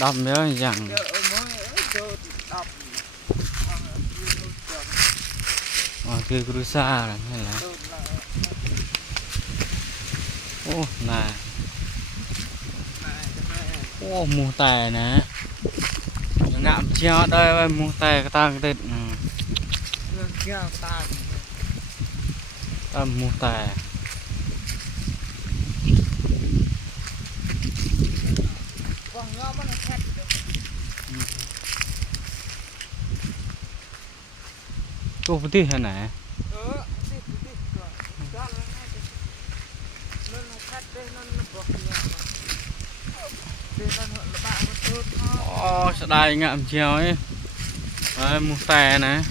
đâm nhớ rằng kia cứ xa là hay là ô nè ô mùa tè nè ngạm treo đây mùa tè cái ta cái ta mùa tè cô phân tích thế này sẽ đai ngạm treo ấy đấy, một tè này